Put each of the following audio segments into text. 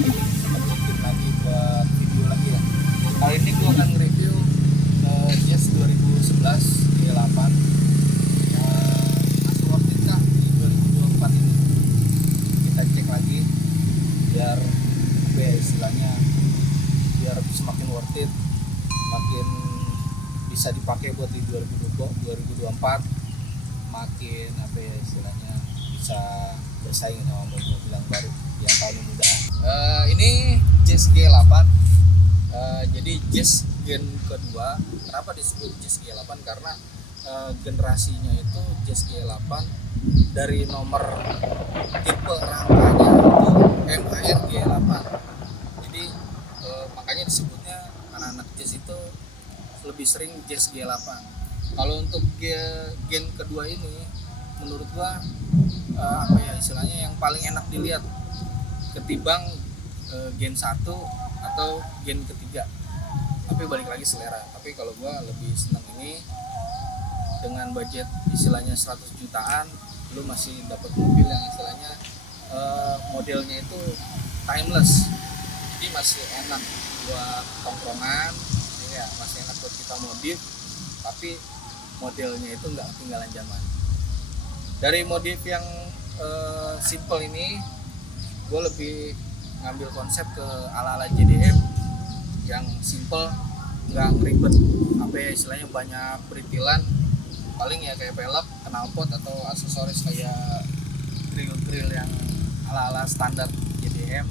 lagi nih, bikin lagi buat video lagi ya. Kali ini gue akan nge-review Jazz 2011 G8. Masih worth it kah di 2024 ini? Kita cek lagi biar apa ya istilahnya, biar semakin worth it, makin bisa dipakai buat di 2024, makin apa ya istilahnya bisa bersaing sama mobil-mobil yang baru yang tahun muda. Ini Jazz G8. Jadi Jazz gen kedua. Kenapa disebut Jazz G8? Karena generasinya itu Jazz G8 dari nomor tipe rangkanya itu MAR G8. Jadi makanya disebutnya anak-anak Jazz itu lebih sering Jazz G8. Kalau untuk gen kedua ini menurut gua apa ya istilahnya yang paling enak dilihat ketimbang gen 1 atau gen ketiga. Tapi balik lagi selera. Tapi kalau gua lebih senang ini dengan budget istilahnya 100 jutaan, lu masih dapat mobil yang istilahnya modelnya itu timeless. Jadi masih enak buat tongkrongan, ya masih enak buat kita modif, tapi modelnya itu nggak ketinggalan zaman. Dari modif yang simple ini, gue lebih ngambil konsep ke ala-ala JDM yang simple, nggak ribet, apa ya istilahnya banyak peritilan, paling ya kayak pelek, knalpot atau aksesoris kayak grill yang ala-ala standar JDM.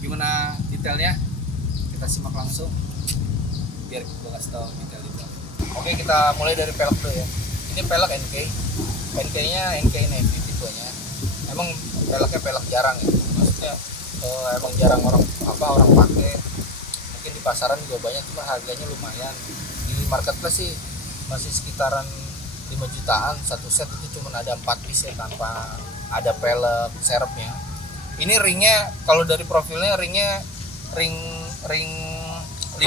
Gimana detailnya? Kita simak langsung biar gue kasih tahu detail-detail. Oke, kita mulai dari pelek dulu ya. Ini pelek NK nya NK Navy tipenya. Emang peleknya pelek jarang ya, maksudnya emang jarang orang pakai. Mungkin di pasaran juga banyak, cuma harganya lumayan. Di marketplace sih masih sekitaran 5 jutaan satu set. Itu cuma ada 4 piece ya, tanpa ada pelek serepnya. Ini ringnya, kalau dari profilnya ring 15.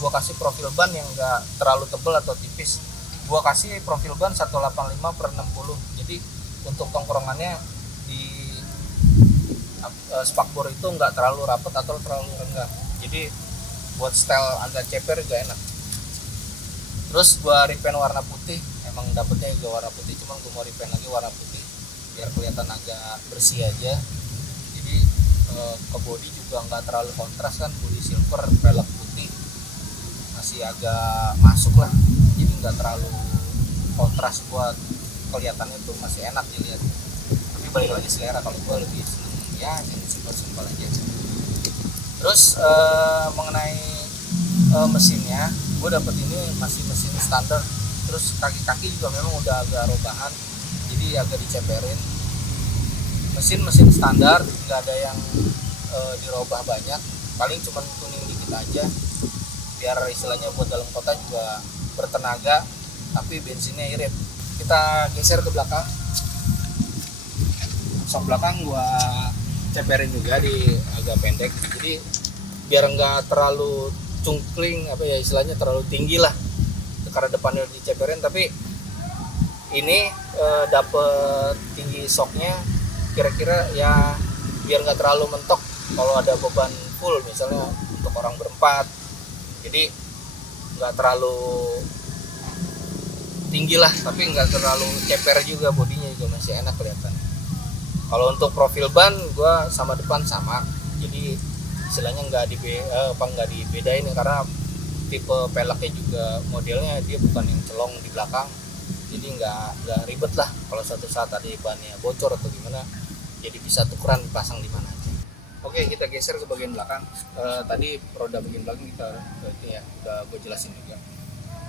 Gua kasih profil ban yang enggak terlalu tebal atau tipis. Gua kasih profil ban 185/60. Jadi untuk tongkrongannya di spakbor itu enggak terlalu rapat atau terlalu renggang. Jadi buat style agak ceper juga enak. Terus gua repaint warna putih. Emang dapetnya juga warna putih, cuman gua mau repaint lagi warna putih biar kelihatan agak bersih aja. Jadi ke body juga nggak terlalu kontras kan, body silver pelek putih masih agak masuk lah, jadi nggak terlalu kontras buat kelihatannya tuh masih enak dilihat. Tapi balik lagi selera, kalau gue lebih seneng ya yang simpel aja. Terus mengenai mesinnya, gue dapet ini masih mesin standar. Terus kaki-kaki juga memang udah agak robahan, jadi agak diceperin. Mesin standar, nggak ada yang dirubah banyak, paling cuma tuning dikit aja biar istilahnya buat dalam kota juga bertenaga, tapi bensinnya irit. Kita geser ke belakang. Sok belakang gua ceperin juga di agak pendek, jadi biar nggak terlalu cungkling, apa ya istilahnya terlalu tinggi lah, karena depannya diceperin. Tapi ini dapet tinggi soknya kira-kira ya biar nggak terlalu mentok kalau ada beban full misalnya untuk orang berempat, jadi nggak terlalu tinggi lah tapi nggak terlalu ceper juga, bodinya juga masih enak kelihatan. Kalau untuk profil ban gue sama depan sama, jadi istilahnya nggak dibedain karena tipe peleknya juga modelnya dia bukan yang celong di belakang, jadi nggak ribet lah kalau suatu saat ada bannya bocor atau gimana, jadi bisa tukeran dipasang di mana aja. Oke, kita geser ke bagian belakang. Tadi roda bagian belakang kita itu ya udah gue jelasin juga.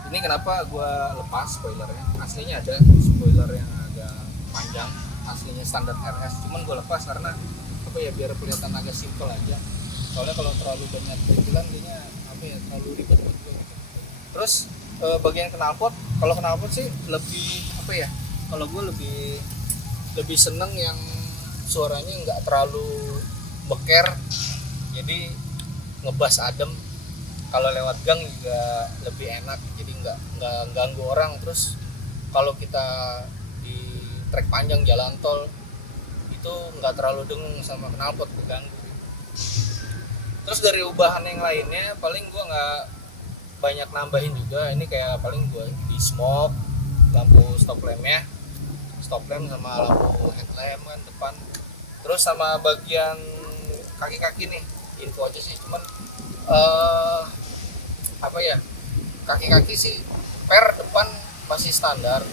Ini kenapa gue lepas spoilernya? Aslinya ada spoiler yang agak panjang, aslinya standar RS, cuman gue lepas karena apa ya biar kelihatan agak simple aja. Soalnya kalau terlalu banyak peritilan dia apa ya terlalu ribet gitu. Terus bagian knalpot, kalau knalpot sih lebih apa ya, kalau gue lebih seneng yang suaranya nggak terlalu beker, jadi ngebas adem. Kalau lewat gang juga lebih enak, jadi nggak ganggu orang. Terus kalau kita di trek panjang jalan tol itu nggak terlalu dengung sama knalpot keganggu. Terus dari ubahan yang lainnya paling gue nggak banyak nambahin juga. Ini kayak paling gue di smoke, lampu stop lamp sama lampu headlamp kan depan. Terus sama bagian kaki-kaki nih, info aja sih, cuman kaki-kaki sih per depan masih standar,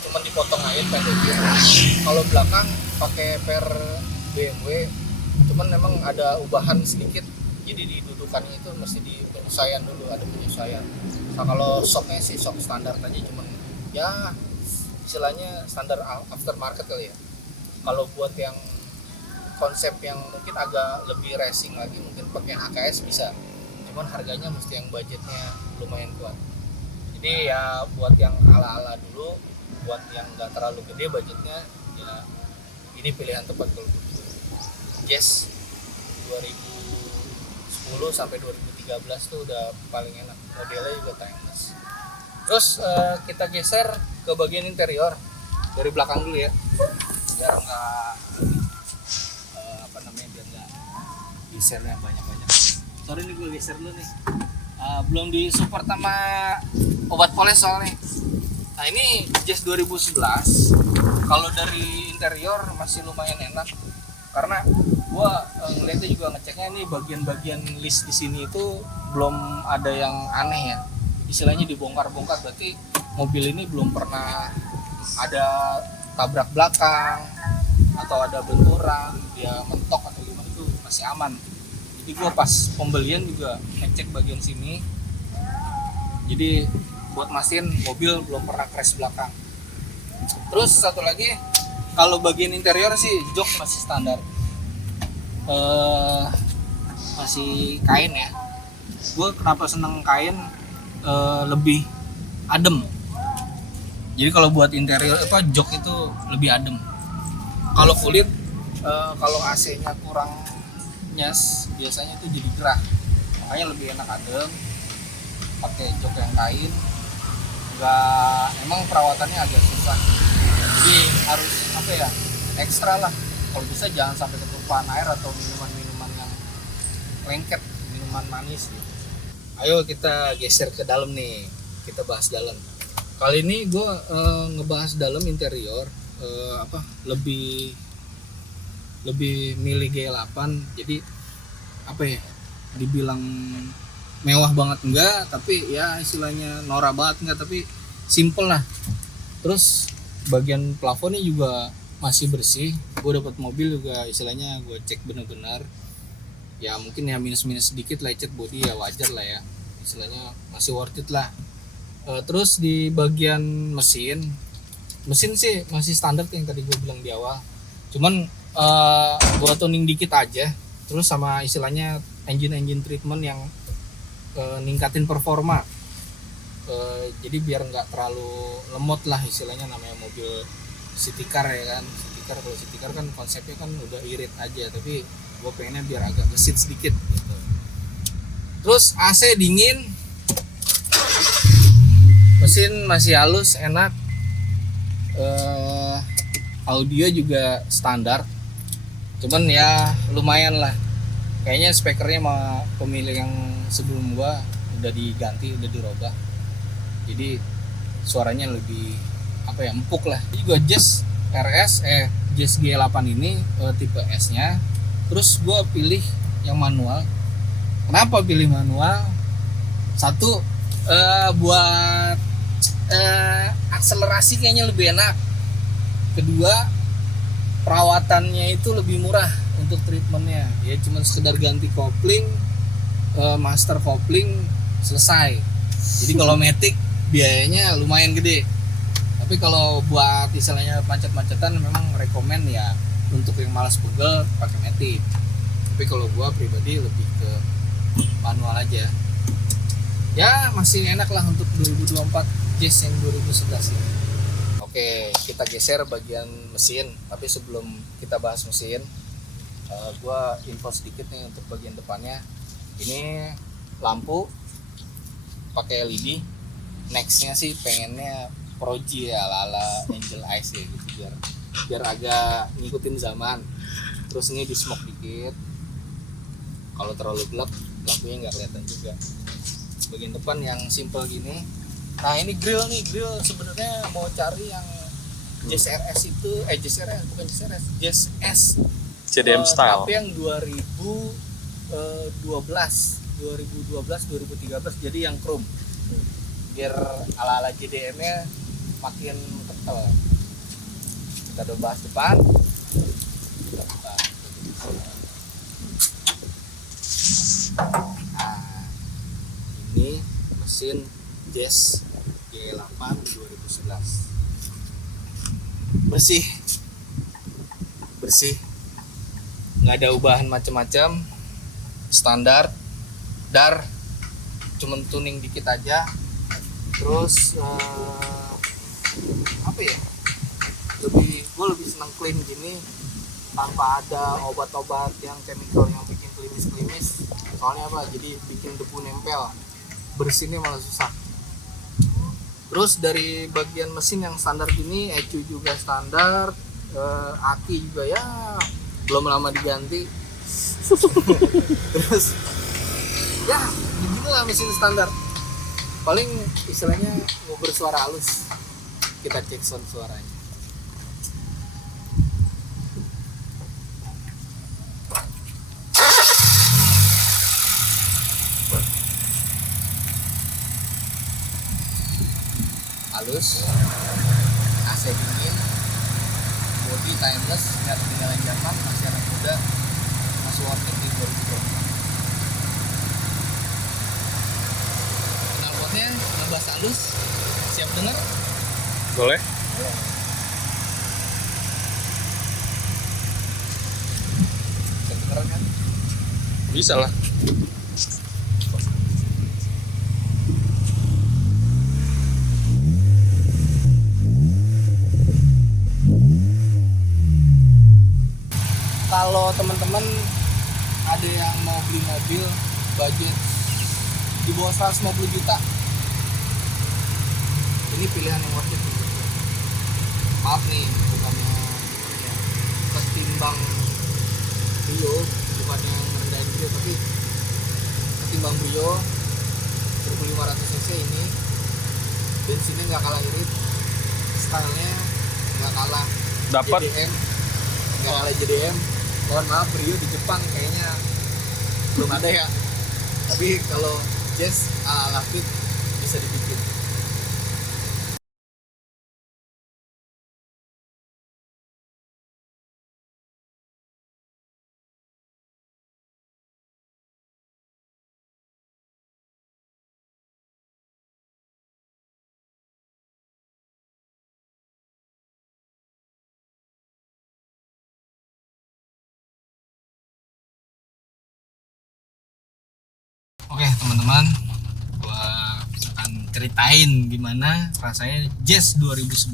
cuman dipotong aja pendeknya. Kalau belakang pakai per BMW, cuman memang ada ubahan sedikit, jadi di dudukannya itu mesti di penyesuaian dulu, ada penyesuaian. Nah, kalau shocknya sih shock standar aja, cuman ya istilahnya standar aftermarket kali ya. Kalau buat yang konsep yang mungkin agak lebih racing lagi, mungkin pakai HKS bisa, cuman harganya mesti yang budgetnya lumayan kuat. Jadi ya buat yang ala-ala dulu, buat yang nggak terlalu gede budgetnya, ya ini pilihan tepat kalau gitu. Jazz 2010 sampai 2013 tuh udah paling enak, modelnya juga timeless. Terus kita geser ke bagian interior dari belakang dulu ya, biar nggak biar nggak gesernya banyak-banyak. Sorry nih, gue geser dulu nih. Belum disupport sama obat poles soalnya. Nah ini Jazz 2011, kalau dari interior masih lumayan enak, karena gue ngeliatnya juga ngeceknya nih bagian-bagian list di sini itu belum ada yang aneh ya, istilahnya dibongkar-bongkar, berarti mobil ini belum pernah ada tabrak belakang atau ada benturan, dia mentok atau gimana, itu masih aman. Jadi gue pas pembelian juga ngecek bagian sini, jadi buat mastiin mobil belum pernah crash belakang. Terus satu lagi, kalau bagian interior sih jok masih standar, masih kain ya. Gue kenapa seneng kain, lebih adem. Jadi kalau buat interior jok itu lebih adem. Kalau kulit, kalau AC-nya kurang nyes, biasanya itu jadi gerah. Makanya lebih enak adem pakai jok yang kain. Emang perawatannya agak susah. Jadi harus ekstra lah. Kalau bisa jangan sampai ketumpahan air atau minuman-minuman yang lengket, minuman manis gitu. Ayo kita geser ke dalam nih, kita bahas dalam. Kali ini gue ngebahas dalam interior, lebih milih G8. Jadi dibilang mewah banget enggak, tapi ya istilahnya norak banget enggak, tapi simple lah. Terus bagian plafonnya juga masih bersih. Gue dapat mobil juga istilahnya gue cek bener-bener, ya mungkin ya minus-minus sedikit, lecet body ya wajar lah ya, istilahnya masih worth it lah. Terus di bagian mesin sih masih standar yang tadi gue bilang di awal, cuman gue tuning dikit aja. Terus sama istilahnya engine treatment yang ningkatin performa, jadi biar nggak terlalu lemot lah istilahnya, namanya mobil city car ya kan. Kalau city car kan konsepnya kan udah irit aja, tapi gue pengennya biar agak gesit sedikit gitu. Terus AC dingin, mesin masih halus, enak. Audio juga standar, cuman ya lumayan lah. Kayaknya speakernya sama pemilik yang sebelum gua udah diganti, udah dirubah, jadi suaranya lebih empuk lah. Ini juga Jazz Jazz G8 ini tipe S nya. Terus gua pilih yang manual. Kenapa pilih manual? Satu, buat akselerasi kayaknya lebih enak. Kedua, perawatannya itu lebih murah untuk treatmentnya, ya cuma sekedar ganti kopling, master kopling, selesai. Jadi kalau matic biayanya lumayan gede, tapi kalau buat istilahnya macet-macetan memang rekomen ya untuk yang malas pegel pakai matic. Tapi kalau gua pribadi lebih ke manual aja. Ya masih enak lah untuk 2024 Jazz yang 2011 ini. Oke, kita geser bagian mesin. Tapi sebelum kita bahas mesin, gua info sedikit nih untuk bagian depannya. Ini lampu pakai LED. Nextnya sih pengennya Pro G ya, ala Angel Eyes ya gitu, biar biar agak ngikutin zaman. Terus ini di smoke dikit, kalau terlalu gelap lampunya nggak kelihatan juga. Bagian depan yang simple gini. Nah ini grill sebenarnya mau cari yang Jazz RS itu Jazz RS bukan Jazz RS, Jazz S JDM style. tapi yang 2013 jadi yang chrome, biar ala JDM nya makin kental. Kita udah bahas depan, kita buka. Nah ini mesin Jazz G8 2011, bersih, nggak ada ubahan macam-macam, standar, cuman tuning dikit aja. Terus apa ya, gue lebih senang clean gini tanpa ada obat-obat yang chemical yang bikin klimis. Soalnya apa, jadi bikin debu nempel, bersihnya malah susah. Terus dari bagian mesin yang standar gini, ECU juga standar, aki juga ya belum lama diganti. Terus ya beginilah mesin standar. Paling istilahnya mau bersuara halus, kita cek sound suaranya. Halus, AC dingin, body timeless, nggak ketinggalan zaman, masih anak muda, masih worth it di 2020. Knalpotnya ngebas halus, siap denger? Boleh? Siap denger kan? Bisa lah. Kalau teman-teman ada yang mau beli mobil budget di bawah 150 juta, ini pilihan yang worth it. Maaf nih, bukannya ya, ketimbang Brio, bukannya merendahin Brio, tapi ketimbang Brio 1500 cc ini bensinnya nggak kalah irit, stylenya nggak kalah Dapat JDM, nggak kalah JDM. Mohon maaf, Brio di Jepang kayaknya belum ada ya, tapi kalau Jazz ala fit bisa dibikin. Oke teman-teman, gua akan ceritain gimana rasanya Jazz 2011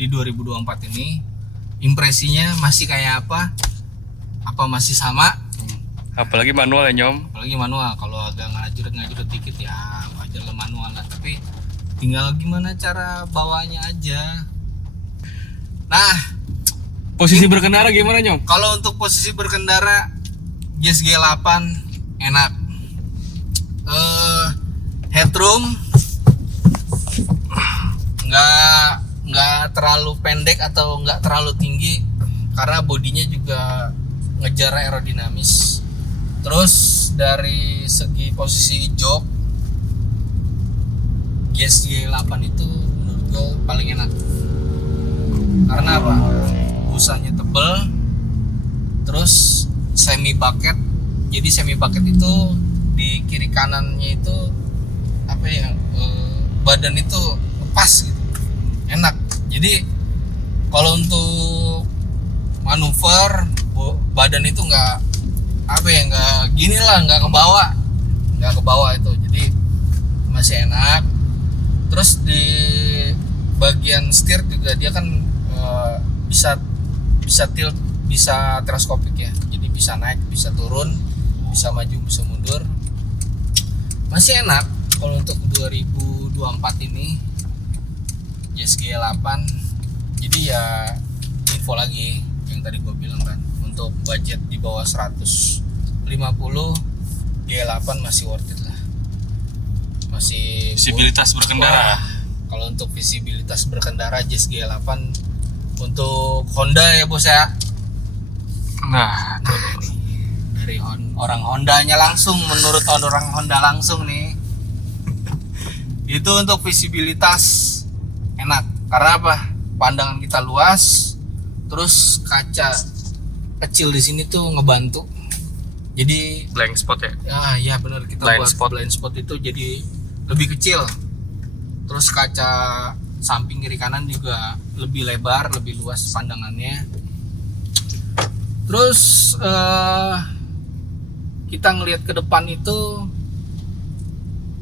di 2024 ini. Impresinya masih kayak apa masih sama, apalagi manual ya Nyom. apalagi manual. Kalau agak ngajurut dikit ya wajar lah manual lah, tapi tinggal gimana cara bawanya aja. Nah, Posisi berkendara gimana Nyom? kalau untuk posisi berkendara Jazz G8 enak. Headroom nggak terlalu pendek atau nggak terlalu tinggi karena bodinya juga ngejar aerodinamis. Terus dari segi posisi jok, Jazz G8 itu menurut gue paling enak karena apa? Busanya tebel, terus semi bucket. Jadi semi bucket itu di kiri kanannya itu apa ya, badan itu lepas gitu, enak. Jadi kalau untuk manuver badan itu nggak apa ya, nggak gini lah, nggak ke bawah itu, jadi masih enak. Terus di bagian setir juga dia kan bisa tilt, bisa teleskopik ya, jadi bisa naik, bisa turun, bisa maju, bisa mundur, masih enak. Kalau untuk 2024 ini Jazz G8, jadi ya info lagi yang tadi gue bilang kan, untuk budget di bawah 150 G8 masih worth it lah, masih Visibilitas berkendara. Wah, kalau untuk visibilitas berkendara Jazz G8 untuk Honda ya bos ya. Nah, Nah, ini dari orang Hondanya langsung, menurut orang Honda langsung nih, itu untuk visibilitas enak. Karena apa? Pandangan kita luas, terus kaca kecil di sini tuh ngebantu. Jadi blank spot ya. ya benar, kita Blind buat spot. blind spot itu jadi lebih kecil. Terus kaca samping kiri kanan juga lebih lebar, lebih luas pandangannya. Terus kita ngelihat ke depan itu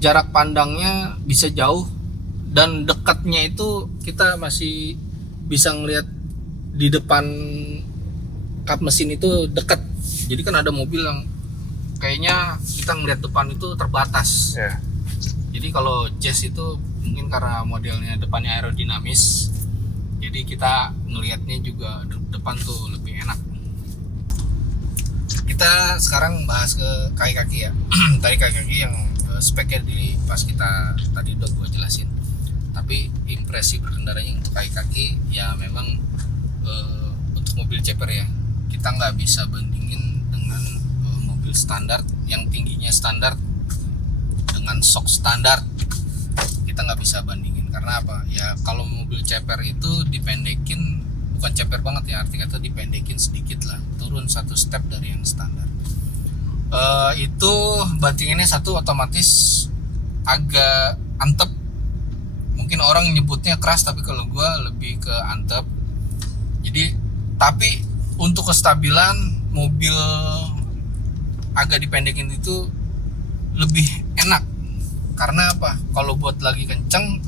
jarak pandangnya bisa jauh, dan dekatnya itu kita masih bisa ngelihat di depan kap mesin itu dekat. Jadi kan ada mobil yang kayaknya kita ngelihat depan itu terbatas. Ya. Jadi kalau Jazz itu mungkin karena modelnya depannya aerodinamis, jadi kita ngelihatnya juga depan tuh lebih enak. Kita sekarang bahas ke kaki-kaki ya. Tadi kaki-kaki yang speknya di pas kita tadi udah gue jelasin. Tapi impresi berkendaranya untuk kaki-kaki ya memang untuk mobil ceper ya, kita nggak bisa bandingin dengan mobil standar yang tingginya standar dengan shock standar. Kita nggak bisa bandingin karena apa ya, kalau mobil ceper itu dipendekin, bukan ceper banget ya, artinya itu dipendekin sedikit lah, turun satu step dari yang standar. Itu bantingannya satu otomatis agak antep. Mungkin orang nyebutnya keras, tapi kalau gue lebih ke antep. Jadi tapi untuk kestabilan mobil agak dipendekin itu lebih enak. Karena apa? Kalau buat lagi kenceng,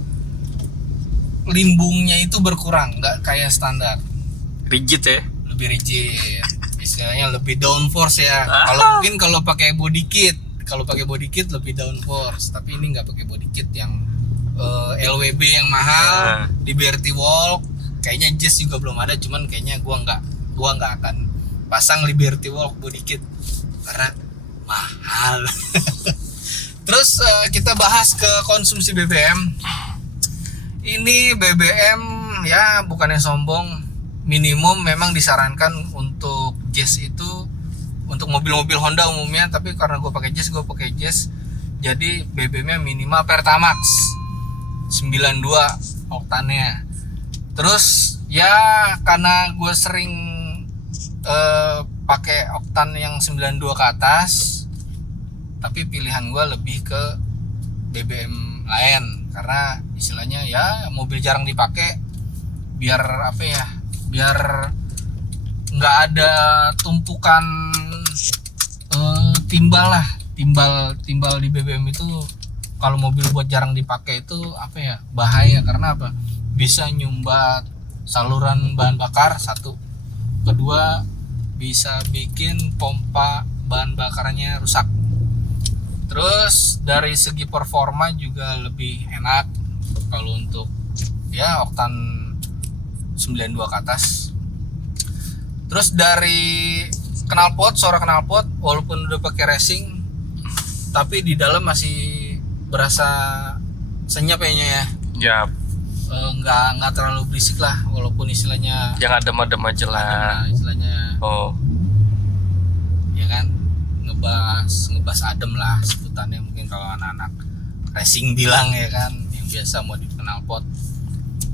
limbungnya itu berkurang, nggak kayak standar. Rigid ya. Lebih rigid, istilahnya lebih downforce ya. Kalau mungkin kalau pakai body kit, lebih downforce. Tapi ini nggak pakai body kit yang LWB yang mahal, Liberty Walk. Kayaknya Jazz juga belum ada, cuman kayaknya gua nggak akan pasang Liberty Walk body kit karena mahal. Terus kita bahas ke konsumsi BBM. Ini BBM ya bukannya sombong, minimum memang disarankan untuk Jazz itu, untuk mobil-mobil Honda umumnya, tapi karena gue pakai Jazz, jadi BBM-nya minimal Pertamax 92 oktannya. Terus ya karena gue sering pakai oktan yang 92 ke atas, tapi pilihan gue lebih ke BBM lain karena istilahnya ya mobil jarang dipakai, biar apa ya, biar nggak ada tumpukan timbal di BBM itu. Kalau mobil buat jarang dipakai itu apa ya, bahaya karena apa, bisa nyumbat saluran bahan bakar satu, kedua bisa bikin pompa bahan bakarnya rusak. Terus dari segi performa juga lebih enak kalau untuk ya oktan 92 ke atas. Terus dari knalpot, suara knalpot walaupun udah pakai racing, tapi di dalam masih berasa senyap kayaknya ya. Ya, Nggak terlalu berisik lah, walaupun istilahnya yang adem-adem aja lah. istilahnya Oh, ya kan, ngebas adem lah sebutannya mungkin kalau anak-anak racing bilang ya kan, yang biasa mau di knalpot.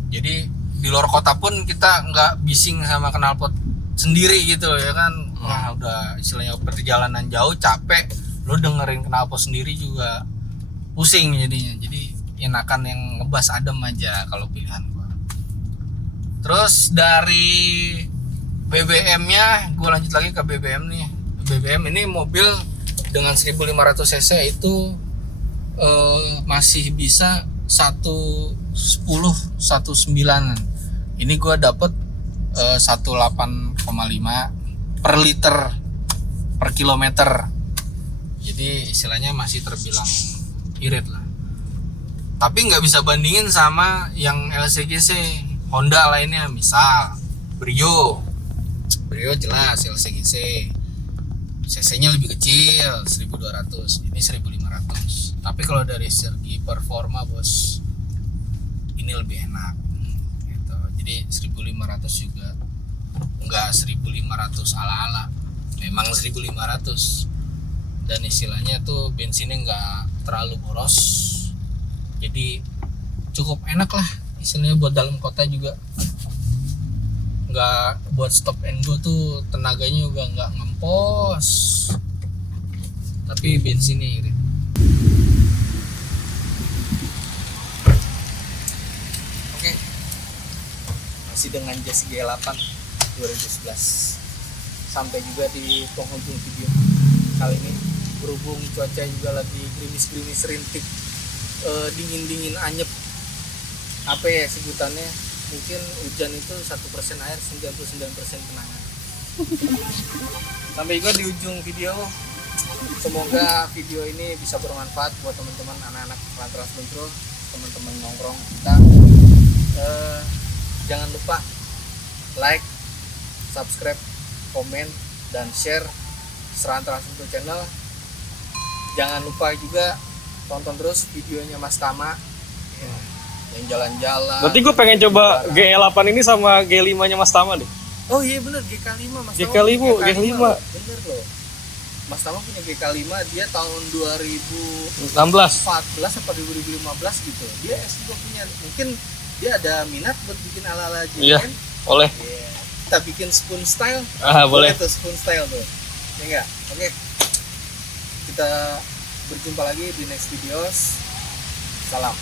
Jadi di luar kota pun kita nggak bising sama knalpot sendiri gitu ya kan. Wah udah istilahnya perjalanan jauh capek, lo dengerin knalpot sendiri juga pusing jadinya. Jadi enakan yang ngebas adem aja kalau pilihan gua. Terus dari BBM-nya, gue lanjut lagi ke BBM nih. BBM ini mobil dengan 1500 cc itu masih bisa 110 19. Ini gue dapet 18,5 per liter per kilometer. Jadi istilahnya masih terbilang irit lah. Tapi nggak bisa bandingin sama yang LCGC Honda lainnya. Misal Brio jelas LCGC, cc-nya lebih kecil 1200, ini 1500. Tapi kalau dari segi performa bos, ini lebih enak gitu. Jadi 1500 juga enggak 1500 ala-ala, memang 1500. Dan istilahnya tuh bensinnya enggak terlalu boros, jadi cukup enak lah istilahnya buat dalam kota juga. Nggak buat stop and go tuh tenaganya juga nggak ngempos, tapi bensinnya irit. Oke, masih dengan Jazz G8 2011. Sampai juga di penghujung video kali ini. Berhubung cuaca juga lagi gerimis-gerimis rintik, dingin-dingin anyep, apa ya sebutannya, mungkin hujan itu 1% air, 99% kenangan. Sampai juga di ujung video. Semoga video ini bisa bermanfaat buat teman-teman anak-anak Lantras Kontrol, teman-teman nongkrong kita. Jangan lupa like, subscribe, komen, dan share Serantras Kontrol channel. Jangan lupa juga tonton terus videonya Mas Tama yang jalan-jalan. Berarti gue pengen coba GE8 ini sama G5 nya Mas Tama deh. Oh iya bener, GK5 Mas Tama. GK5. Bener loh. Mas Tama punya GK5, dia tahun 2014 atau 2015 gitu. Dia S2 punya. Mungkin dia ada minat buat bikin ala-ala JN. Iya, boleh. Yeah. Kita bikin spoon style. Boleh. Tuh spoon style tuh. Ya enggak? Oke. Kita berjumpa lagi di next videos. Salam.